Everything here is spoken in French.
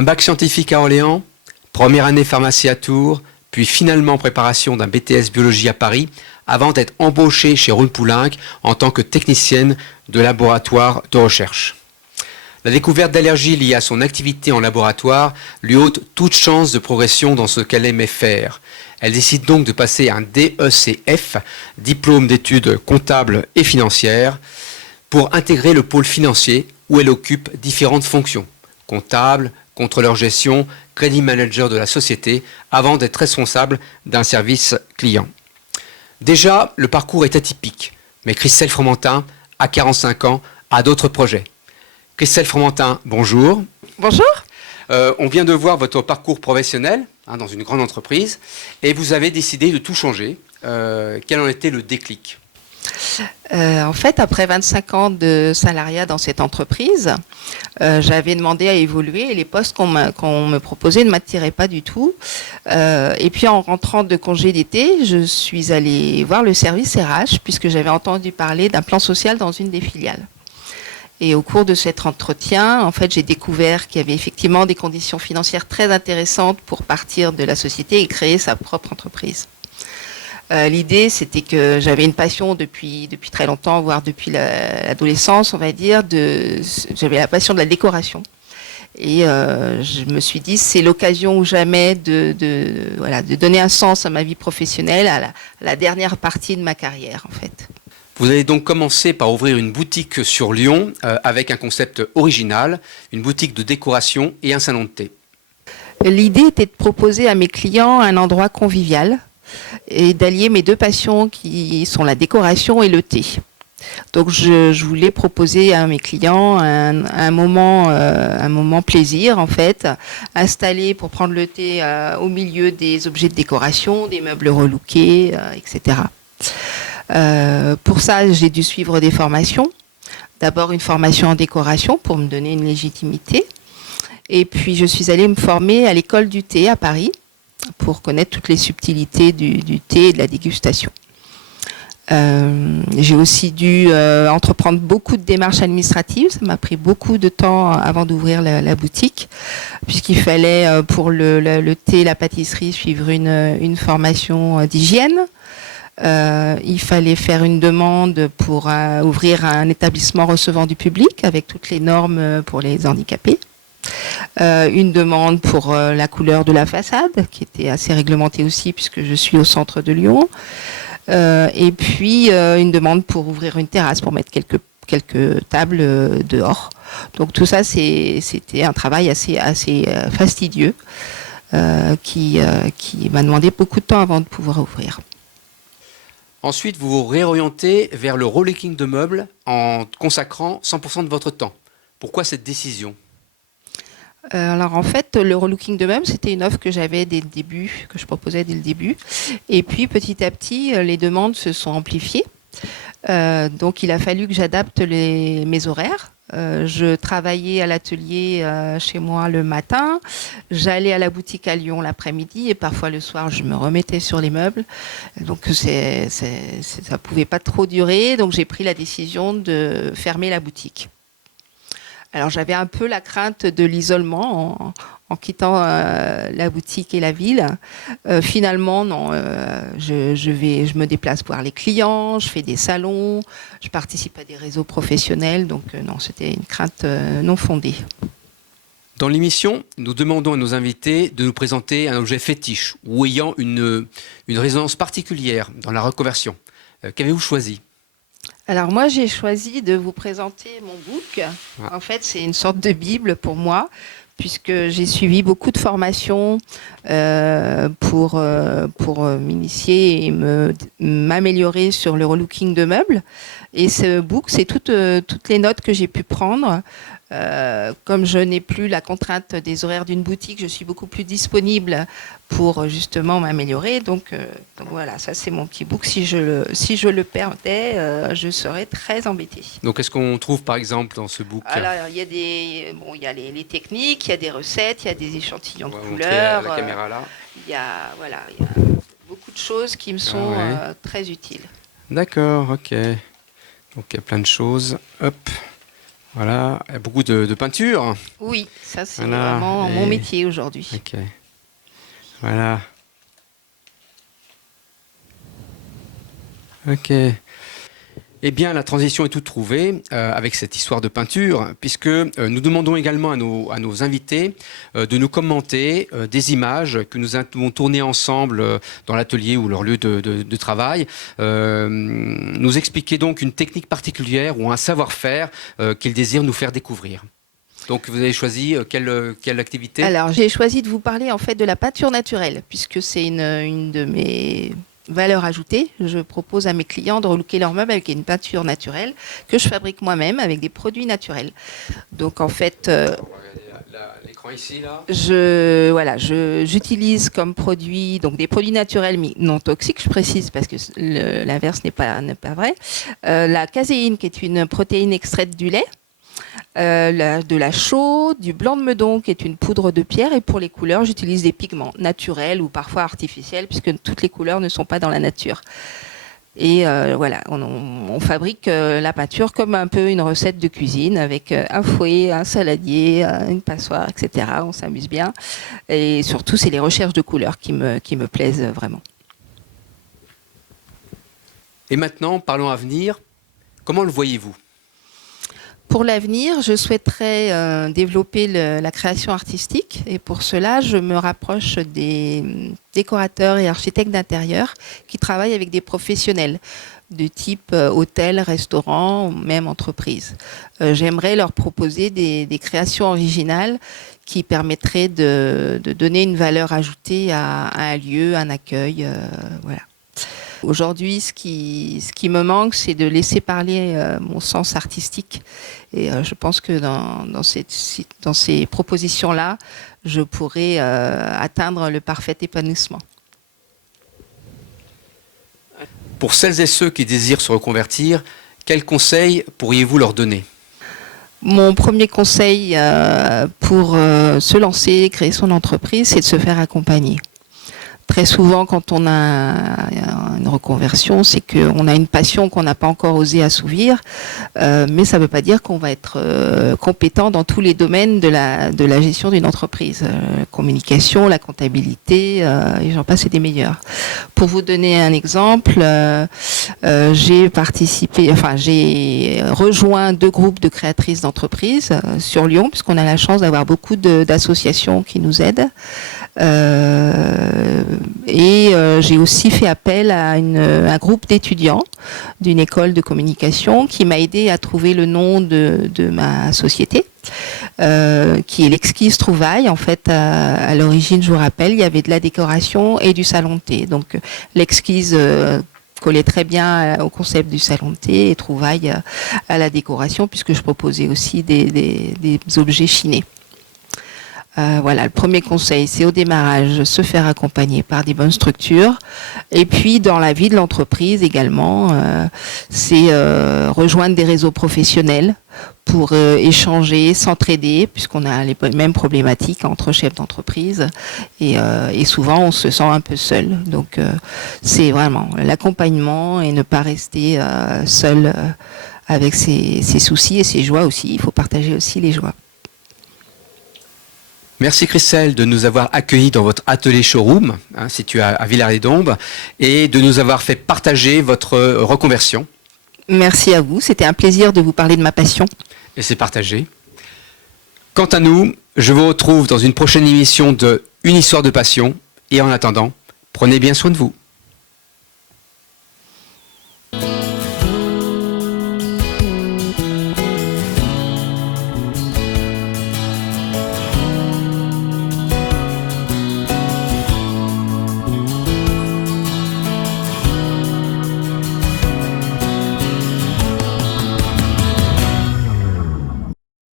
Un bac scientifique à Orléans, première année pharmacie à Tours, puis finalement préparation d'un BTS biologie à Paris, avant d'être embauchée chez Rhône Poulenc en tant que technicienne de laboratoire de recherche. La découverte d'allergies liées à son activité en laboratoire lui ôte toute chance de progression dans ce qu'elle aimait faire. Elle décide donc de passer un DECF, diplôme d'études comptables et financières, pour intégrer le pôle financier où elle occupe différentes fonctions. Comptable, contrôleur gestion, crédit manager de la société, avant d'être responsable d'un service client. Déjà, le parcours est atypique, mais Christelle Fromentin, à 45 ans, a d'autres projets. Christelle Fromentin, bonjour. Bonjour. On vient de voir votre parcours professionnel dans une grande entreprise et vous avez décidé de tout changer. Quel en était le déclic ? En fait, après 25 ans de salariat dans cette entreprise, j'avais demandé à évoluer et les postes qu'on me proposait ne m'attiraient pas du tout. Et puis en rentrant de congé d'été, je suis allée voir le service RH puisque j'avais entendu parler d'un plan social dans une des filiales. Et au cours de cet entretien, en fait, j'ai découvert qu'il y avait effectivement des conditions financières très intéressantes pour partir de la société et créer sa propre entreprise. L'idée, c'était que j'avais une passion depuis très longtemps, voire depuis l'adolescence, on va dire. J'avais la passion de la décoration. Et je me suis dit, c'est l'occasion ou jamais de donner un sens à ma vie professionnelle, à la dernière partie de ma carrière, en fait. Vous avez donc commencé par ouvrir une boutique sur Lyon avec un concept original, une boutique de décoration et un salon de thé. L'idée était de proposer à mes clients un endroit convivial et d'allier mes deux passions qui sont la décoration et le thé. Donc je voulais proposer à mes clients un moment plaisir en fait, installé pour prendre le thé au milieu des objets de décoration, des meubles relookés, etc. Pour ça, j'ai dû suivre des formations. D'abord une formation en décoration pour me donner une légitimité. Et puis je suis allée me former à l'école du thé à Paris pour connaître toutes les subtilités du thé et de la dégustation. J'ai aussi dû entreprendre beaucoup de démarches administratives. Ça m'a pris beaucoup de temps avant d'ouvrir la boutique, puisqu'il fallait pour le thé et la pâtisserie suivre une formation d'hygiène. Il fallait faire une demande pour ouvrir un établissement recevant du public avec toutes les normes pour les handicapés. Une demande pour la couleur de la façade, qui était assez réglementée aussi puisque je suis au centre de Lyon. Et puis une demande pour ouvrir une terrasse, pour mettre quelques tables dehors. Donc tout ça, c'était un travail assez fastidieux qui m'a demandé beaucoup de temps avant de pouvoir ouvrir. Ensuite, vous vous réorientez vers le relooking de meubles en consacrant 100% de votre temps. Pourquoi cette décision ? Alors en fait, le relooking de meubles, c'était une offre que j'avais dès le début, que je proposais dès le début. Et puis petit à petit, les demandes se sont amplifiées. Donc il a fallu que j'adapte mes horaires. Je travaillais à l'atelier chez moi le matin, j'allais à la boutique à Lyon l'après-midi et parfois le soir je me remettais sur les meubles. Donc ça pouvait pas trop durer, donc j'ai pris la décision de fermer la boutique. Alors j'avais un peu la crainte de l'isolement en quittant la boutique et la ville. Finalement, non, je me déplace voir les clients, je fais des salons, je participe à des réseaux professionnels, donc non, c'était une crainte non fondée. Dans l'émission, nous demandons à nos invités de nous présenter un objet fétiche ou ayant une résonance particulière dans la reconversion. Qu'avez-vous choisi ? Alors moi, j'ai choisi de vous présenter mon book. En fait, c'est une sorte de bible pour moi, puisque j'ai suivi beaucoup de formations pour m'initier et m'améliorer sur le relooking de meubles. Et ce book, c'est toutes les notes que j'ai pu prendre. Comme je n'ai plus la contrainte des horaires d'une boutique, je suis beaucoup plus disponible pour justement m'améliorer. Donc voilà, ça c'est mon petit book. Si je le perdais, je serais très embêtée. Donc est-ce qu'on trouve par exemple dans ce book ? Alors il y a les techniques, il y a des recettes, il y a des échantillons de couleurs. couleurs. La caméra là. Il y a beaucoup de choses qui me sont très utiles. D'accord, ok. Donc il y a plein de choses. Hop. Voilà, il y a beaucoup de peinture. Oui, ça c'est Voilà, vraiment et- mon métier aujourd'hui. Ok. Voilà. Ok. Eh bien, la transition est toute trouvée avec cette histoire de peinture, puisque nous demandons également à nos invités de nous commenter des images que nous avons tournées ensemble dans l'atelier ou leur lieu de travail, nous expliquer donc une technique particulière ou un savoir-faire qu'ils désirent nous faire découvrir. Donc, vous avez choisi quelle activité? Alors, j'ai choisi de vous parler en fait de la peinture naturelle, puisque c'est une de mes valeurs ajoutées. Je propose à mes clients de relooker leurs meubles avec une peinture naturelle que je fabrique moi-même avec des produits naturels. Donc, en fait, L'écran ici, là. j'utilise comme produit donc des produits naturels mais non toxiques, je précise parce que l'inverse n'est pas vrai. La caséine, qui est une protéine extraite du lait. De la chaux, du blanc de meudon qui est une poudre de pierre, et pour les couleurs j'utilise des pigments naturels ou parfois artificiels puisque toutes les couleurs ne sont pas dans la nature. Et voilà, on fabrique la peinture comme un peu une recette de cuisine avec un fouet, un saladier, une passoire, etc. On s'amuse bien et surtout c'est les recherches de couleurs qui me plaisent vraiment. Et maintenant, parlons avenir. Comment le voyez-vous? Pour l'avenir, je souhaiterais développer la création artistique et pour cela, je me rapproche des décorateurs et architectes d'intérieur qui travaillent avec des professionnels de type hôtel, restaurant, même entreprise. J'aimerais leur proposer des créations originales qui permettraient de donner une valeur ajoutée à un lieu, un accueil, voilà. Aujourd'hui, ce qui me manque, c'est de laisser parler mon sens artistique. Et je pense que dans ces propositions-là, je pourrais atteindre le parfait épanouissement. Pour celles et ceux qui désirent se reconvertir, quels conseils pourriez-vous leur donner? Mon premier conseil pour se lancer, créer son entreprise, c'est de se faire accompagner. Très souvent, quand on a une reconversion, c'est qu'on a une passion qu'on n'a pas encore osé assouvir, mais ça ne veut pas dire qu'on va être compétent dans tous les domaines de la gestion d'une entreprise. La communication, la comptabilité, et j'en passe, c'est des meilleurs. Pour vous donner un exemple, j'ai rejoint 2 groupes de créatrices d'entreprises sur Lyon, puisqu'on a la chance d'avoir beaucoup d'associations qui nous aident. J'ai aussi fait appel à un groupe d'étudiants d'une école de communication qui m'a aidé à trouver le nom de ma société, qui est l'Exquise Trouvaille. En fait, à l'origine, je vous rappelle, il y avait de la décoration et du salon de thé. Donc, l'Exquise collait très bien au concept du salon de thé et Trouvaille à la décoration, puisque je proposais aussi des objets chinés. Voilà, le premier conseil, c'est au démarrage se faire accompagner par des bonnes structures. Et puis, dans la vie de l'entreprise également, c'est rejoindre des réseaux professionnels pour échanger, s'entraider, puisqu'on a les mêmes problématiques entre chefs d'entreprise. Et souvent, on se sent un peu seul. Donc, c'est vraiment l'accompagnement et ne pas rester seul avec ses soucis et ses joies aussi. Il faut partager aussi les joies. Merci Christelle de nous avoir accueillis dans votre atelier showroom, situé à Villars-les-Dombes, et de nous avoir fait partager votre reconversion. Merci à vous, c'était un plaisir de vous parler de ma passion. Et c'est partagé. Quant à nous, je vous retrouve dans une prochaine émission de Une histoire de passion, et en attendant, prenez bien soin de vous.